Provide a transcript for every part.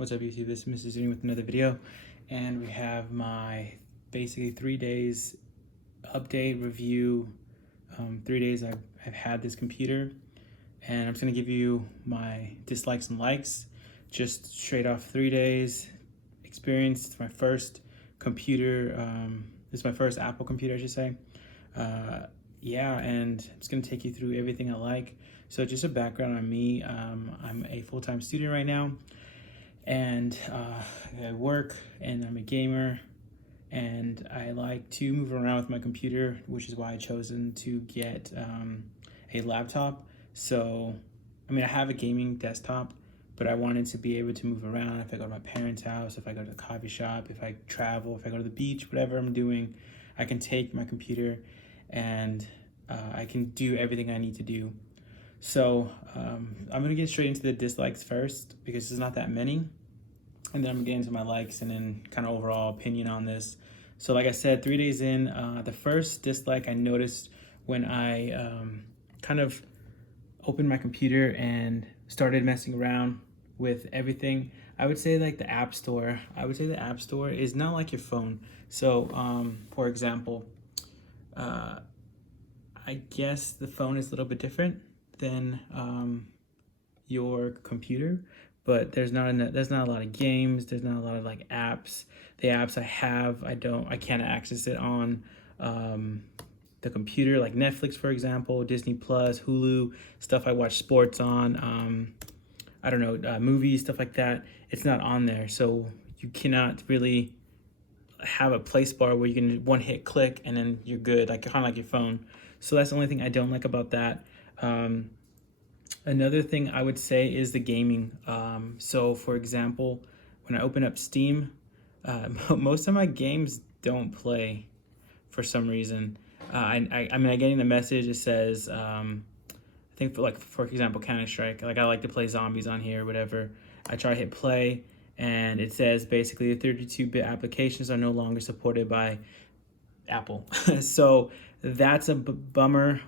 What's up, YouTube? This is Mrs. Zuni with another video, and we have my basically 3 days update review. 3 days I've had this computer, and I'm just gonna give you my dislikes and likes, just straight off 3 days experience. It's my first computer. This is my first Apple computer, I should say. Yeah, and I'm just gonna take you through everything I like. So just a background on me. I'm a full-time student right now, and I work, and I'm a gamer, and I like to move around with my computer, which is why I chosen to get a laptop. So, I mean, I have a gaming desktop, but I wanted to be able to move around. If I go to my parents' house, if I go to the coffee shop, if I travel, if I go to the beach, whatever I'm doing, I can take my computer and I can do everything I need to do. So I'm gonna get straight into the dislikes first because there's not that many, and then I'm gonna get into my likes and then kind of overall opinion on this. So like I said, 3 days in, the first dislike I noticed when I kind of opened my computer and started messing around with everything, I would say like the App Store. I would say the App Store is not like your phone. So for example, I guess the phone is a little bit different than your computer, but there's not a lot of games. There's not a lot of like apps. The apps I have, I can't access it on the computer, like Netflix, for example, Disney Plus, Hulu, stuff I watch sports on. I don't know, movies, stuff like that. It's not on there, so you cannot really have a place bar where you can one hit click and then you're good, like kind of like your phone. So that's the only thing I don't like about that. Another thing I would say is the gaming. So for example, when I open up Steam, most of my games don't play for some reason. I mean, I get in the message, it says, I think for example, Counter-Strike, like I like to play zombies on here, whatever. I try to hit play, and it says basically the 32-bit applications are no longer supported by Apple. So that's a bummer.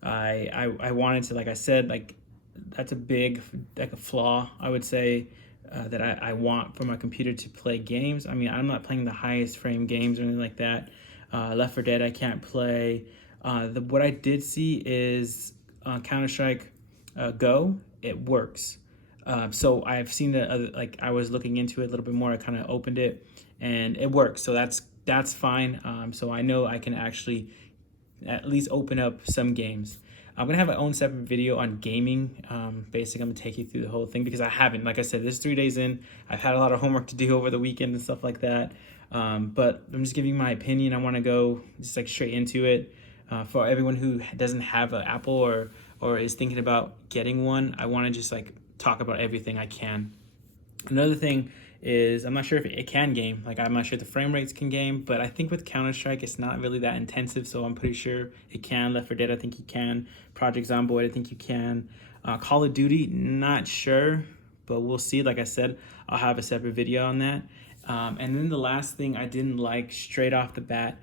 I wanted to, like I said, like that's a big, like a flaw, I would say, that I want for my computer to play games. I mean, I'm not playing the highest frame games or anything like that. Left 4 Dead I can't play. What I did see is Counter-Strike Go, it works. So I've seen that, like I was looking into it a little bit more. I kind of opened it and it works. So that's fine. So I know I can actually at least open up some games. I'm gonna have my own separate video on gaming. Basically, I'm gonna take you through the whole thing because I haven't. Like I said, this is 3 days in. I've had a lot of homework to do over the weekend and stuff like that. But I'm just giving my opinion. I want to go just like straight into it. For everyone who doesn't have an Apple or is thinking about getting one, I want to just like talk about everything I can. Another thing is I'm not sure if it can game. Like I'm not sure if the frame rates can game, but I think with Counter-Strike it's not really that intensive, so I'm pretty sure it can. Left 4 Dead I think you can. Project Zomboid I think you can. Call of Duty, not sure, but we'll see. Like I said, I'll have a separate video on that. And then the last thing I didn't like straight off the bat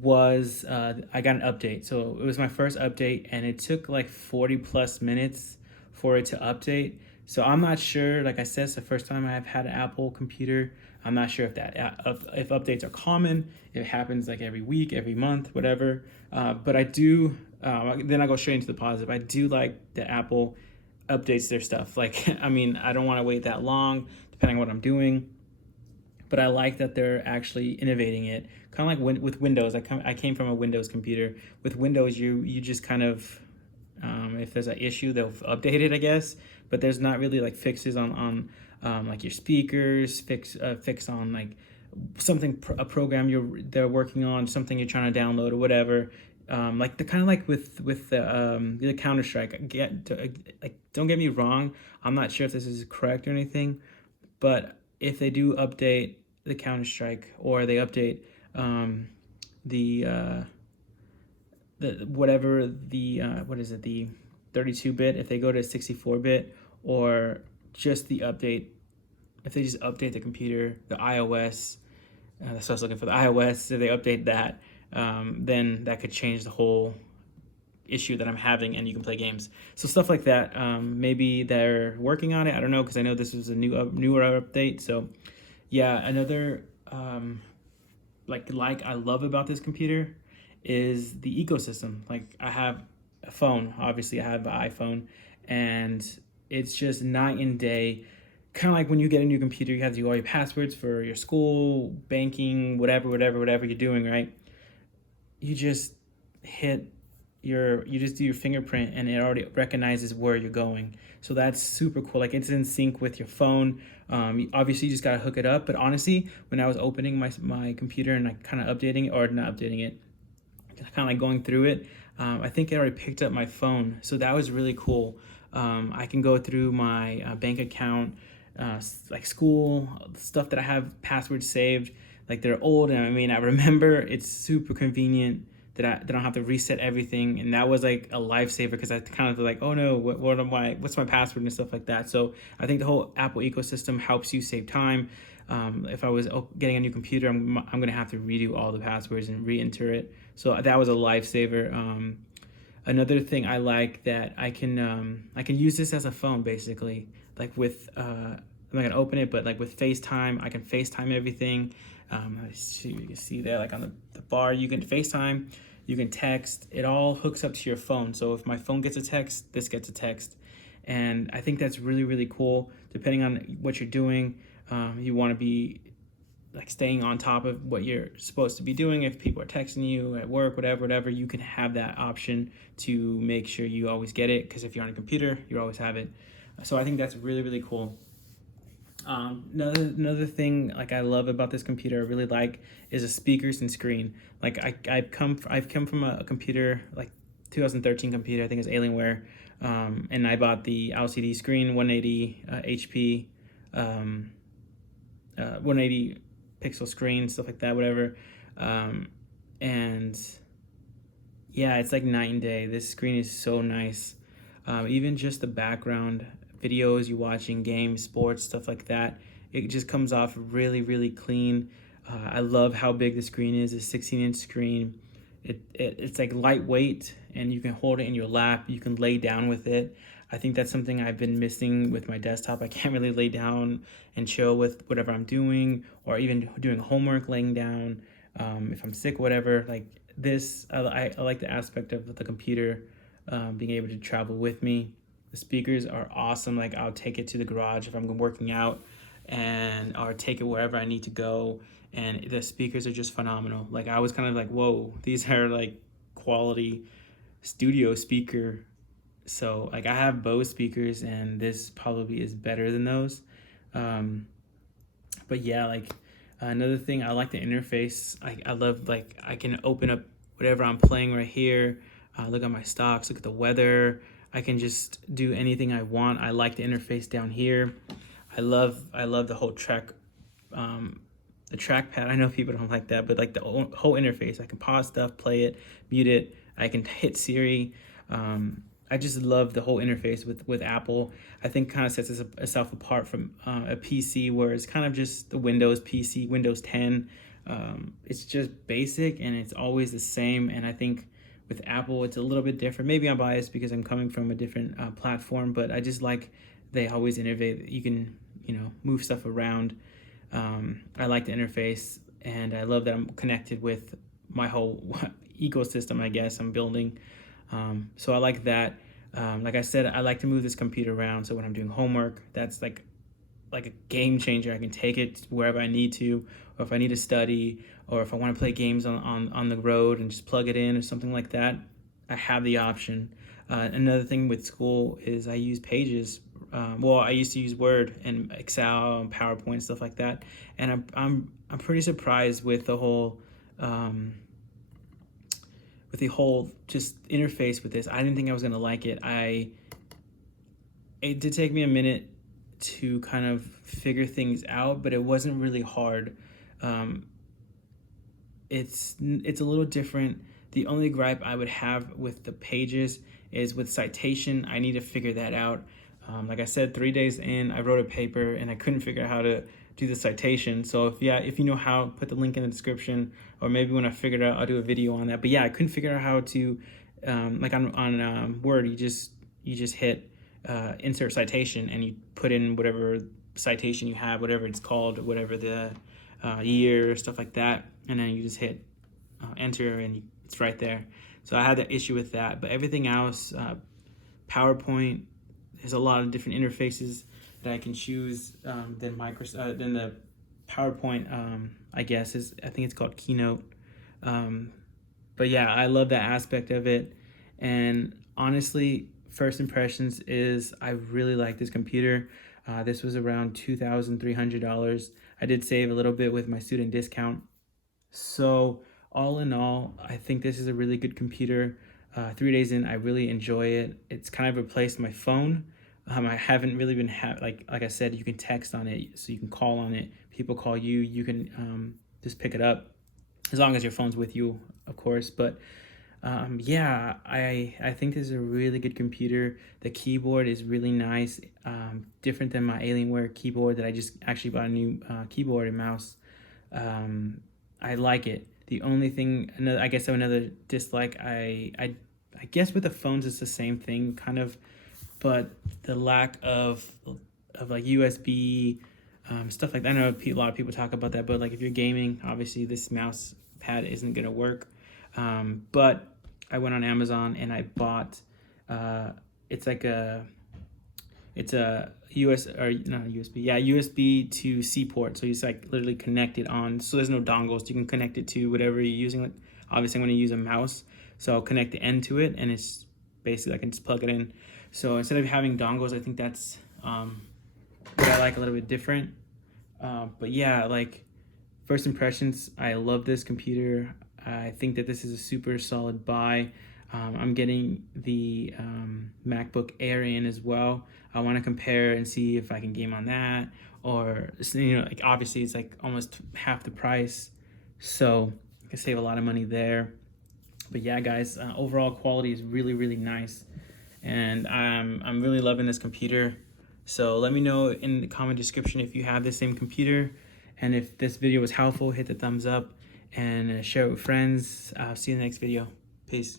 was I got an update. So it was my first update, and it took like 40 plus minutes for it to update. So I'm not sure, like I said, it's the first time I've had an Apple computer. I'm not sure if if updates are common, if it happens like every week, every month, whatever. But I do, then I go straight into the positive. I do like that Apple updates their stuff. Like, I mean, I don't want to wait that long, depending on what I'm doing. But I like that they're actually innovating it. Kind of like with Windows. I came from a Windows computer. With Windows, you just kind of, if there's an issue, they'll update it, I guess. But there's not really like fixes on like your speakers, fix on like something, a program they're working on, something you're trying to download or whatever. Like the kind of like with the Counter-Strike. Like, don't get me wrong, I'm not sure if this is correct or anything, but if they do update the Counter-Strike, or they update the whatever the what is it, the 32-bit, if they go to 64-bit, or just the update, if they just update the computer, the iOS, that's what I was looking for, the iOS, if they update that, then that could change the whole issue that I'm having, and you can play games. So stuff like that. Maybe they're working on it. I don't know, because I know this was a newer update. So yeah, another like I love about this computer is the ecosystem. Like I have a phone, obviously I have an iPhone, and it's just night and day. Kind of like when you get a new computer, you have to do all your passwords for your school, banking, whatever you're doing, right? You just you just do your fingerprint and it already recognizes where you're going. So that's super cool. Like it's in sync with your phone. Obviously you just gotta hook it up. But honestly, when I was opening my computer and like kind of updating it, or not updating it, kind of like going through it, I think it already picked up my phone. So that was really cool. I can go through my bank account, like school stuff that I have passwords saved. Like they're old, and I mean I remember. It's super convenient that I don't have to reset everything, and that was like a lifesaver, because I kind of like, oh no, what's my password and stuff like that. So I think the whole Apple ecosystem helps you save time. If I was getting a new computer, I'm gonna have to redo all the passwords and re-enter it. So that was a lifesaver. Another thing I like, that I can use this as a phone basically. Like with I'm not gonna open it, but like with FaceTime, I can FaceTime everything. You can see there, like on the bar, you can FaceTime, you can text. It all hooks up to your phone. So if my phone gets a text, this gets a text. And I think that's really, really cool. Depending on what you're doing, you want to be like staying on top of what you're supposed to be doing. If people are texting you at work, whatever, you can have that option to make sure you always get it. Because if you're on a computer, you always have it. So I think that's really, really cool. Another thing like I love about this computer, I really like, is the speakers and screen. Like I've come from a computer, like 2013 computer, I think it's Alienware, and I bought the LCD screen, 180 HP, 180 pixel screen, stuff like that, whatever. And yeah, it's like night and day. This screen is so nice. Even just the background videos you watching, games, sports, stuff like that, it just comes off really, really clean. I love how big the screen is. It's a 16-inch screen. It's like lightweight, and you can hold it in your lap. You can lay down with it. I think that's something I've been missing with my desktop. I can't really lay down and chill with whatever I'm doing, or even doing homework laying down. If I'm sick, whatever. Like this, I like the aspect of the computer being able to travel with me. The speakers are awesome. Like I'll take it to the garage if I'm working out, and or take it wherever I need to go. And the speakers are just phenomenal. Like I was kind of like, whoa, these are like quality studio speaker. So like I have Bose speakers, and this probably is better than those. But yeah, like another thing, I like the interface. I love, like I can open up whatever I'm playing right here. Look at my stocks, look at the weather. I can just do anything I want. I like the interface down here. I love the whole the trackpad. I know people don't like that, but like the whole interface. I can pause stuff, play it, mute it. I can hit Siri. I just love the whole interface with Apple. I think kind of sets itself apart from a PC, where it's kind of just the Windows PC, Windows 10. It's just basic, and it's always the same. And I think with Apple, it's a little bit different. Maybe I'm biased because I'm coming from a different platform, but I just like they always innovate. You can, move stuff around. I like the interface, and I love that I'm connected with my whole ecosystem, I guess, I'm building. So I like that. Like I said, I like to move this computer around. So when I'm doing homework, that's like a game changer. I can take it wherever I need to, or if I need to study, or if I want to play games on the road and just plug it in or something like that, I have the option. Another thing with school is I use Pages. I used to use Word and Excel and PowerPoint, stuff like that. And I'm pretty surprised with the whole just interface with this. I didn't think I was gonna like it. It did take me a minute to kind of figure things out, but it wasn't really hard. It's a little different. The only gripe I would have with the Pages is with citation. I need to figure that out. Like I said, 3 days in, I wrote a paper and I couldn't figure out how to do the citation. So if you know how, put the link in the description, or maybe when I figure it out, I'll do a video on that. But yeah, I couldn't figure out how to like on Word, you just hit insert citation, and you put in whatever citation you have, whatever it's called, whatever the year, stuff like that, and then you just hit enter, and it's right there. So I had the issue with that, but everything else, PowerPoint, there's a lot of different interfaces that I can choose than Microsoft, than the PowerPoint. I guess I think it's called Keynote. But yeah, I love that aspect of it. And honestly, first impressions is I really like this computer. This was around $2,300. I did save a little bit with my student discount. So all in all, I think this is a really good computer. 3 days in, I really enjoy it. It's kind of replaced my phone. I haven't really been like I said, you can text on it, so you can call on it. People call you, you can just pick it up, as long as your phone's with you, of course. But yeah, I think this is a really good computer. The keyboard is really nice, different than my Alienware keyboard that I just actually bought a new keyboard and mouse. I like it. The only thing, another dislike, I guess with the phones it's the same thing, kind of, but the lack of like USB stuff like that. I know a lot of people talk about that, but like if you're gaming, obviously this mouse pad isn't gonna work. But I went on Amazon and I bought it's a USB to C port. So you just like literally connect it on. So there's no dongles. You can connect it to whatever you're using. Like obviously I'm going to use a mouse, so I'll connect the end to it, and it's basically I can just plug it in. So instead of having dongles, I think that's what I like a little bit different. But yeah, like first impressions, I love this computer. I think that this is a super solid buy. I'm getting the MacBook Air in as well. I want to compare and see if I can game on that, or like obviously it's like almost half the price, so I can save a lot of money there. But yeah, guys, overall quality is really nice, and I'm really loving this computer. So let me know in the comment description if you have the same computer, and if this video was helpful, hit the thumbs up and share it with friends. I'll see you in the next video. Peace.